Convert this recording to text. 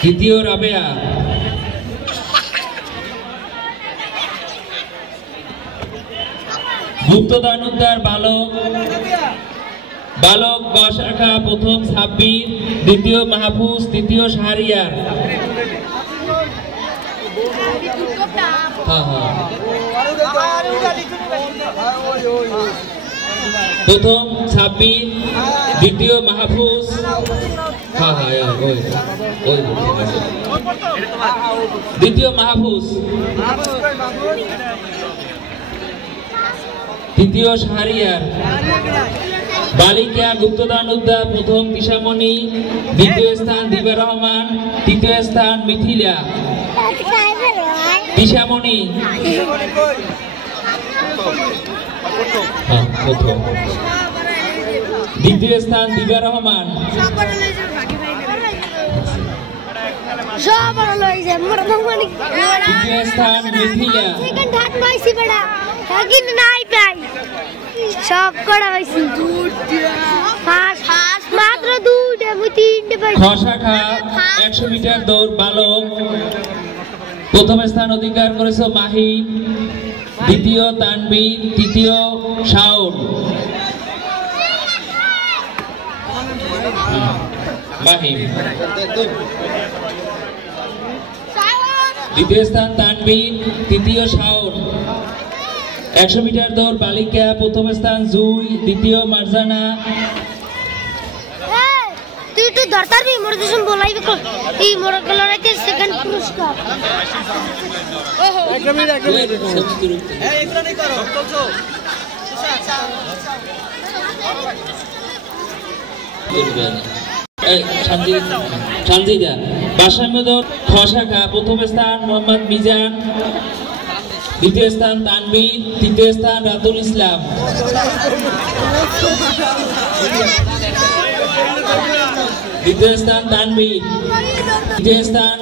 তৃতীয় রাবেয়া, গুপ্তদান উদ্ধার বালক বালক গ শাখা প্রথম সাব্বির, দ্বিতীয় মাহফুজ, তৃতীয় শাহরিয়ার। প্রথম সাব্বির, দ্বিতীয় মাহফুজ, দ্বিতীয় মাহফুজ, তৃতীয় শাহরিয়ার। বালিকা গুপ্তদান উদ্ধার প্রথম দিশামণি, দ্বিতীয় স্থান দিবা রহমান, তৃতীয় স্থান মিথিলা। দিশামণি প্রথম, দ্বিতীয় স্থান দিবা রহমান, তৃতীয় স্থান মিথিলা। খ শাখা 100 মিটার দৌড় বালক প্রথম স্থান অধিকার করেছে মাহিম, দ্বিতীয় তানবীর, তৃতীয় শাওন। মাহিম, দ্বিতীয় স্থান তানবীর, তৃতীয় শাওন। 100 মিটার দৌড় বালিকা প্রথম স্থান জুই, দ্বিতীয় মারজানা। তুই তো ধরতারবি মোর দেশম বলাইবে কো এই মোর গলরাতে সেকেন্ড পুরস্কার। এক মিনিট এই এগুলা নাই করো চলছো শান্তিদা বাসামদর খ শাখা প্রথম স্থান মোহাম্মদ মিজান, দ্বিতীয় স্থান তানবীর, তৃতীয় স্থান রাতুল ইসলাম। দ্বিতীয় স্থান তানবীর, তৃতীয় স্থান